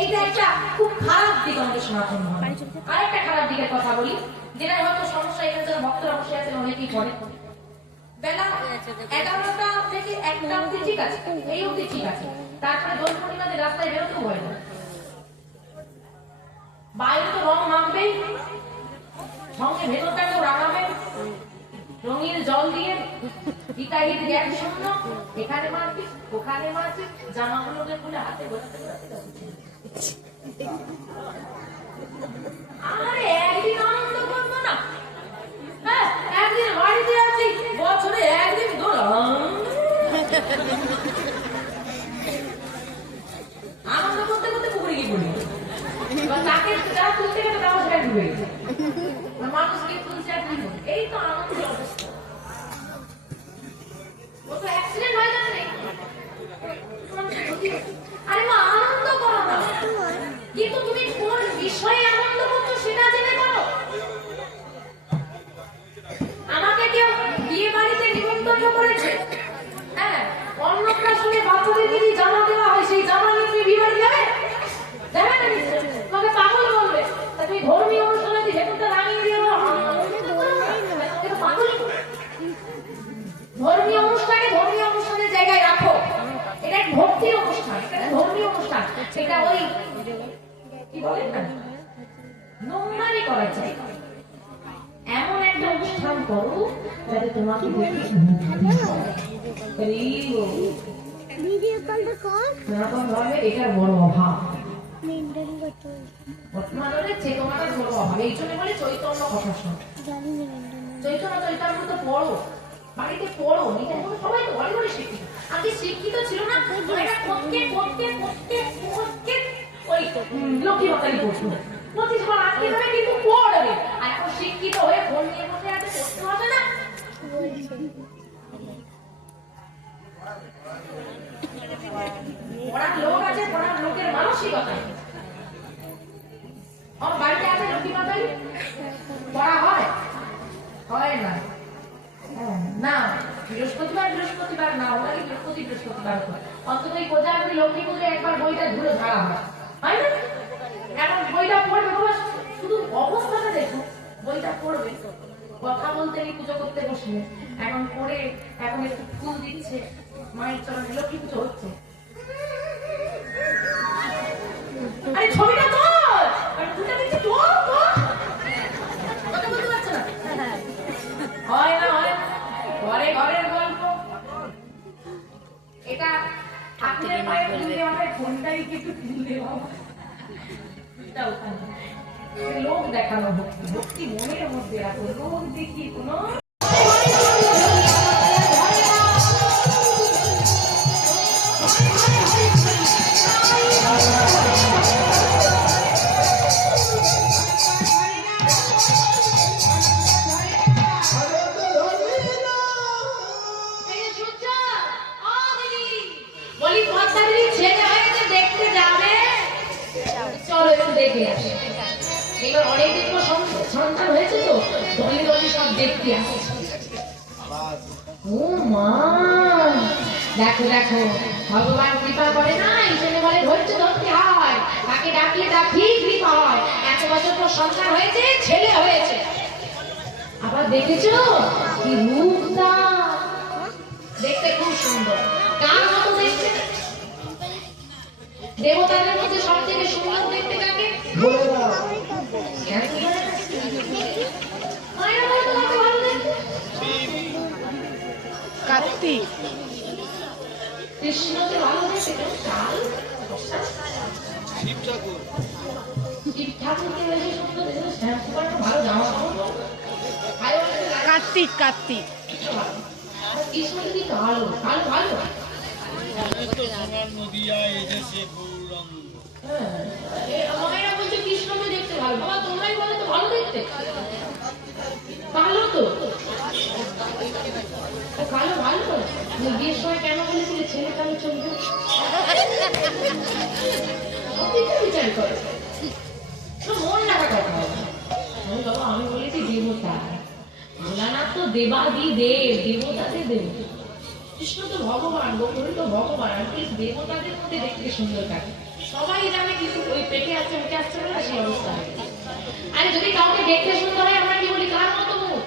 এইটা একটা খুব খারাপ দিক আমাদের সনাতন ধর্ম। আরেকটা খারাপ দিকের কথা বলি, যেটা হয়তো সমস্যা এখানে যারা ভক্তরা বসে আছেন অনেকেই করে। বেলা 11টা থেকে 1টা অব্দি ঠিক আছে, এই অব্দি ঠিক আছে, তারপরে দোল পূর্ণিমাতে রাস্তায় বেরোতেও ভয় না। বাইরে তো রং মাখবেই, সঙ্গে ভেতরটাকেও রাঙাবে রঙিন জল দিয়ে, হিতাহিত জ্ঞান শূন্য, এখানে মারবি ওখানে মারবি, জামাগুলোকে খুলে হাতে বসতে আরে একদিন আনন্দ করবো না? হ্যাঁ, একদিন বাড়িতে আছি, বছরে একদিন দোল, আনন্দ করতে করতে পুকুরে গিয়ে পড়ি, তাকে যা তুলতে গেলে তাও সেটা ডুবে গেছে, মানুষকে তুলছে আর কি, এই তো আনন্দের অবস্থা। ও তো অ্যাক্সিডেন্ট হয়ে যাচ্ছে, আরে মা আনন্দ করো না, কিন্তু তুমি কোন বিষয়ে আনন্দ করছো সেটা জেনে করো। আমাকে কেউ বিয়ে বাড়িতে নিমন্ত্রণ করেছে, হ্যাঁ, অন্নপ্রাশনে বাচ্চাদের যদি জামা দেওয়া হয়, সেই জামা নিয়ে তুমি বিয়ে বাড়ি যাবে? যাবে না, তোমাকে পাগল বলবে। তুমি ধর্মীয় অনুষ্ঠানে ভেতরটা রাঙিয়ে দিয়ে পাগল। ধর্মীয় অনুষ্ঠানে ধর্মীয় অনুষ্ঠানের জায়গায় রাখো, এটা এক ভক্তির অনুষ্ঠান, এটা ধর্মীয় অনুষ্ঠান, সেটা ওই কি বলেন না নোংরামি করা যায়। এমন একটা অনুষ্ঠান করো যাতে তোমাকে দেখে সনাতন ধর্মে এটার বড় অভাব, বর্তমানে চেতনার বড় অভাব। এই জন্য বলে চৈতন্য কথা শোনো, চৈতন্য চৈতন্য পড়ো, বাড়িতে পড়ো, সবাই তো ঘরে ঘরে শিক্ষিত। আগে শিক্ষিত ছিল না, ওই লক্ষ্মী বাতালি পড়তো, পঁচিশ বার আটকে যাবে কিন্তু পড়বে। আর এখন শিক্ষিত হয়ে ফোন নিয়ে বসে আছে, পড়তে হবে না। পড়ার লোক আছে, পড়ার লোকের মানসিকতা। আমার বাড়িতে আছে লক্ষ্মী বাতালি, পড়া হয় হয় না, না বৃহস্পতিবার বৃহস্পতিবার না ওটা কি বৃহস্পতিবার অন্তত এই কোজাগরি লক্ষ্মী পুজো একবার বইটা ধুলো ঝাড়া হয় না? এখন বইটা পড়বে, শুধু অবস্থাটা দেখো, বইটা পড়বে, কথা বলতে নেই, পুজো করতে বসলে এখন পড়ে, এখন একটু ফুল দিচ্ছে মায়ের চরণে, লক্ষ্মী পুজো হচ্ছে। আরে ছবিটা তোল, ফুলটা দিচ্ছে তোল, কথা বলতে পারছে না, হয় না, হয় না, ঘরে ঘরের গল্প। এটা ঠাকুরের পায়ে ফুল দেওয়া হয়, ফোনটাই কিছু ফুল দেওয়া হয়, লোক দেখানো ভক্তি, ভক্তি মনের মধ্যে রাখো, লোক দেখি কোনো এবার অনেকদিন পর সন্তান হয়েছে তো দলে দলে সব দেখতে আসে। ও মা, দেখো দেখো, ভগবান কৃপা করে না, এই জন্য বলে ধৈর্য ধরতে হয়, তাকে ডাকলে তার ঠিক কৃপা হয়। 1 বছর পর সন্তান হয়েছে, ছেলে হয়েছে। আবার দেখেছো কি রূপটা, দেখতে খুব সুন্দর, কার মতো দেখতে। দেবতাদের মধ্যে সব থেকে সুন্দর দেখতে কাকে? কার্তিক। কৃষ্ণকে ভালো দেখতে, শিব ঠাকুরকে বেশি সুন্দর দেখতে, ভালো জামা কাপড়, কার্তিক কার্তিক কৃষ্ণ যদি কালো কালো ভালো, মায়েরা বলছে কৃষ্ণকে দেখতে ভালো, বাবা তোমরাই বলো তো ভালো দেখতে, ভালো তো ভালো ভালো। বিয়ের সময় কেন বলেছিলে ছেলে কালো চলবে? বিচার করে মন রাখা কথা। বাবা আমি বলেছি দেবতা, ভোলানাথ তো দেবাদি দেব, দেবতাদের দেব, কৃষ্ণ তো ভগবান, গৌরী তো ভগবান, আর কি দেবতাদের মধ্যে দেখতে সুন্দর কাটে সবাই জানে, কিন্তু ওই পেটে আছে উঠে আসছে না সেই অবস্থা হয়। আর যদি কাউকে দেখতে সুন্দর হয় আমরা কি বলি, কার মতো মুখ?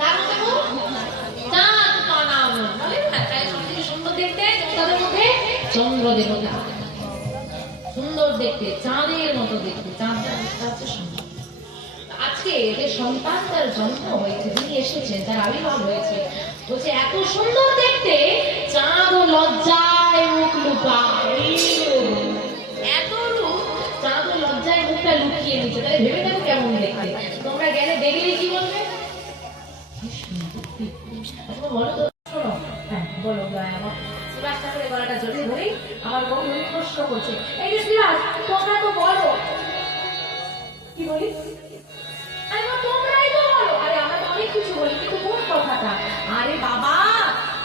কার মতো মুখ? চাঁদ কানা মুখ, বলেন না? তাই সবথেকে সুন্দর দেখতে তাদের মধ্যে চন্দ্র দেবতা, সুন্দর দেখতে, চাঁদের মতো দেখতে, চাঁদটা মুখটা হচ্ছে সুন্দর। আজকে যে সন্তান তার জন্ম হয়েছে, যিনি এসেছেন, তার আবির্ভাব হয়েছে, বলছে এত সুন্দর দেখতে চাঁদ ও লজ্জায় মুখ লুকায়, এত রূপ চাঁদ ও লজ্জায় মুখটা লুকিয়ে নিচ্ছে। তাহলে ভেবে দেখো কেমন দেখতে, তোমরা গেলে দেখলে কি বলবে? বলো তো, শোনো, হ্যাঁ বলো, আমার শিবাসটা করে গলাটা জড়িয়ে ধরেই আমার বউ প্রশ্ন করছে, এই যে শিবাস তোমরা তো বলো, কি বলি? আরে তোমরাই তো বলো। আরে আমরা তো অনেক কিছু বলি, কিন্তু কোন কথাটা? আরে বাবা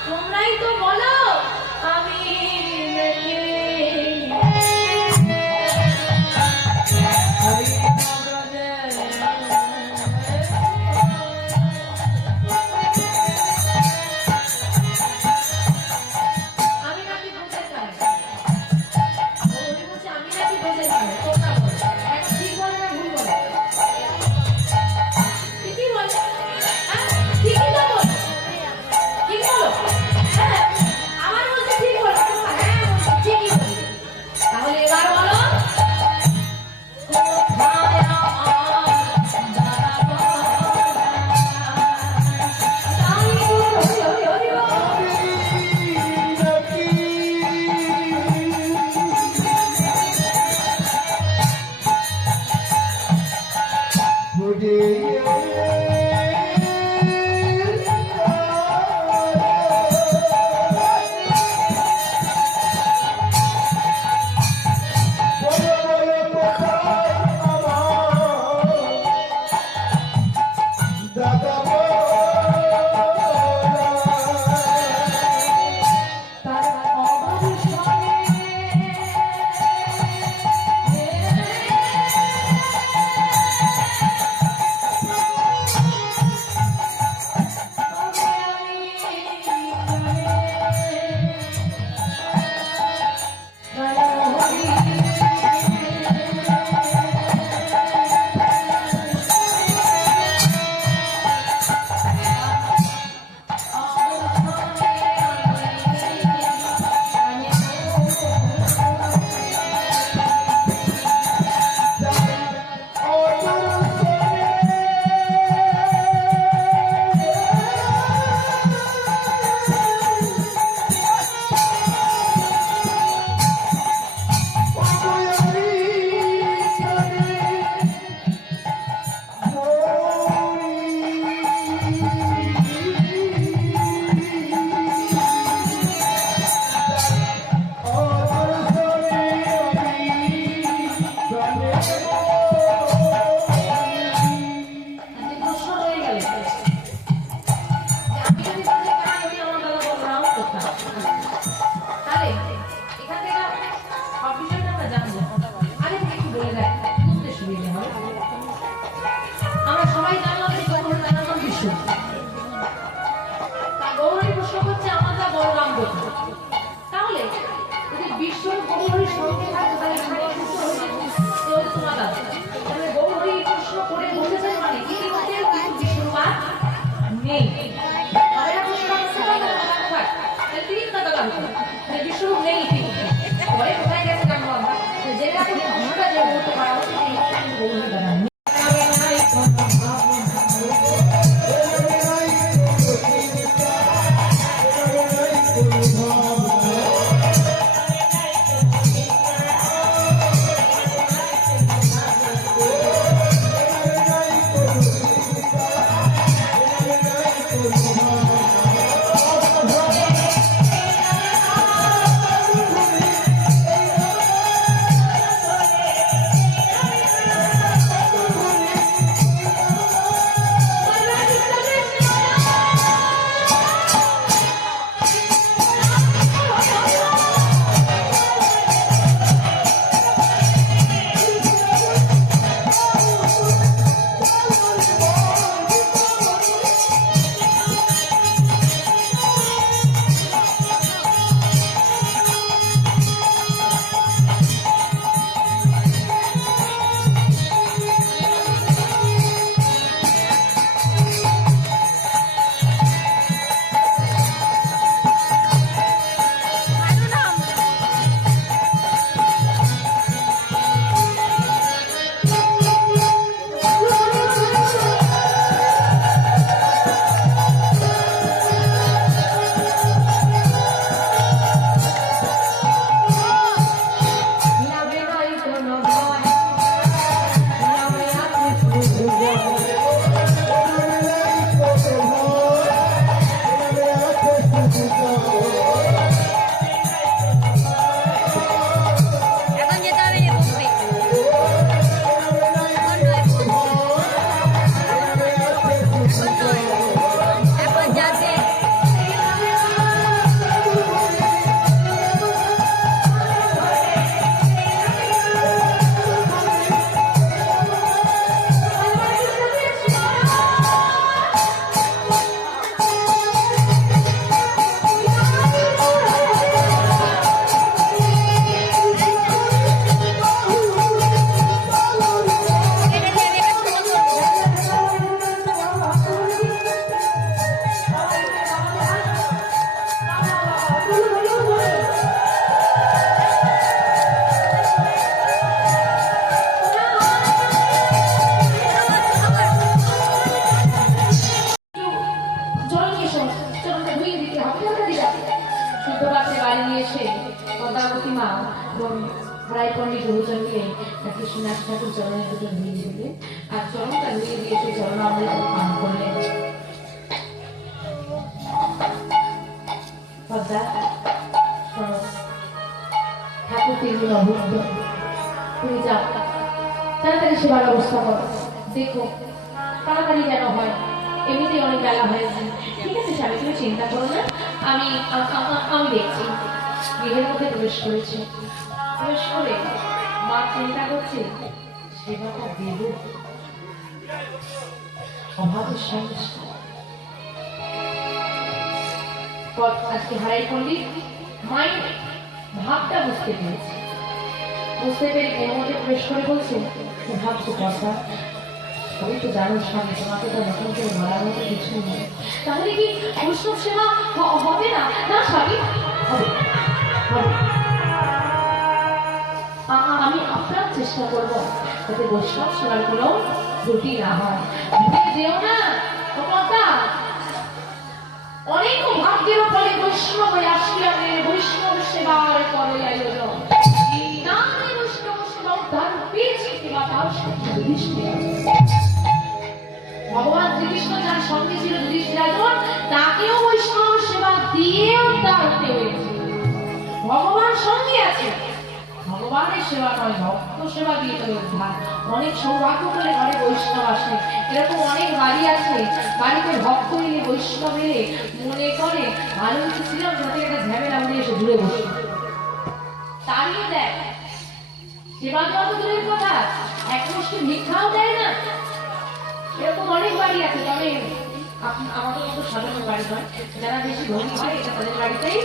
তোমরাই তো বলো আমি পদ্মাবতী মা এবং রায় পণ্ডিত বহুজনকে কৃষ্ণনাথ ঠাকুর চরণে দুটো ধুয়ে দিলে আর চরণটা ধুয়ে দিয়ে সেই চরণ অমৃত পান করলেন। পদ্মা শোনো, ঠাকুর তিনদিন অভুক্ত, তুমি যাও তাড়াতাড়ি সেবার ব্যবস্থা করো, দেখো তাড়াতাড়ি যেন হয়, এমনিতেই অনেক বেলা হয়েছে। ঠিক আছে স্বামী, তুমি চিন্তা করো না, আমি আমি দেখছি। গৃহের মধ্যে প্রবেশ করেছে, প্রবেশ করে মা চিন্তা করছে সেবাটা দেব অভাবের সমস্যা। আজকে হারাই পণ্ডিত মায়ের ভাবটা বুঝতে পেরেছে, বুঝতে পেরে এর মধ্যে প্রবেশ করে বলছে ভাবছো কথা সবই তো জানো স্বামী, তোমাকে তো নতুন করে বলার মতো কিছু নেই, তাহলে কি বৈষ্ণব সেবা হবে না? না স্বামী, হবে হবে, আমি আপনার চেষ্টা করবো যাতে বৈষ্ণব সেবার কোনো ত্রুটি না হয়। যেও না কথা, অনেক ভাগ্যের ফলে বৈষ্ণব আসিয়া বৈষ্ণব সেবার করে আয়োজন বৈষ্ণব সেবা উদ্ধার পেয়েছে কিংবা তার সঙ্গে যুধিষ্ঠির। ভগবান শ্রীকৃষ্ণ যার সঙ্গে ছিল যুধিষ্ঠির, তাকেও বৈষ্ণব সেবা দিয়ে উদ্ধার হতে হয়েছে। ভগবান সঙ্গে আছে, ভগবানের সেবা নয় ভক্ত সেবা দিয়ে তো উদ্ধার। অনেক সৌভাগ্য করে ঘরে বৈষ্ণব আসে, এরকম অনেক বাড়ি আছে বাড়িতে ভক্ত এলে বৈষ্ণব এলে মনে করে ভালো ছিলাম, যাতে একটা ঝামেলা উড়ে এসে ঘুরে বসে তাড়িয়ে দেয়। সেবা দেওয়া তো দূরের কথা, এক মুষ্টি ভিক্ষাও দেয় না, এরকম অনেক বাড়ি আছে। তবে আমাদের মতো সাধারণ বাড়ি নয়, যারা বেশি ধনী হয় এটা তাদের বাড়িতেই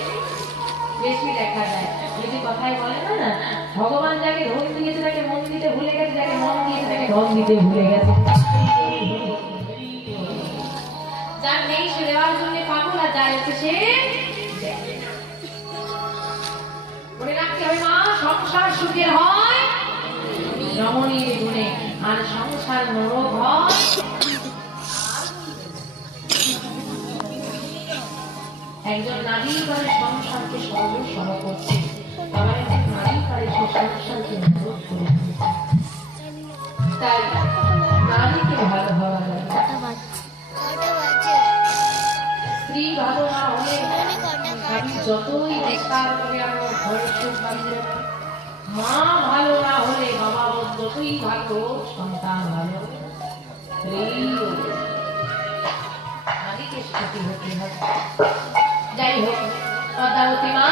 বেশি দেখা যায়। যদি কথায় বলে না, ভগবান যাকে ধন দিয়েছে তাকে মন দিতে ভুলে গেছে, যাকে মন দিয়েছে তাকে ধন দিতে ভুলে গেছে। যার নেই সে দেওয়ার জন্য পাগল, আর যার আছে সে মনে রাখতে হবে মা, সংসার সুখের হয় রমণীর গুণে, আর সংসার নরক হয় একজন নারী করে সংসারকে সর্বসহ করছে, আবার একজন নারী করে সে সংসারকে নরক করে দিয়েছে। তাই নারীকে ভালো হওয়া যায়, স্ত্রী ভালো না হলে আমি যতই বেকার করে আমার ঘরে সুখ বাঁধতে, মা ভালো না হলে বাবা যতই ভালো সন্তান ভালো, নারীকে সুখী হতে হবে। যাই হোক, পদ্মাবতী মা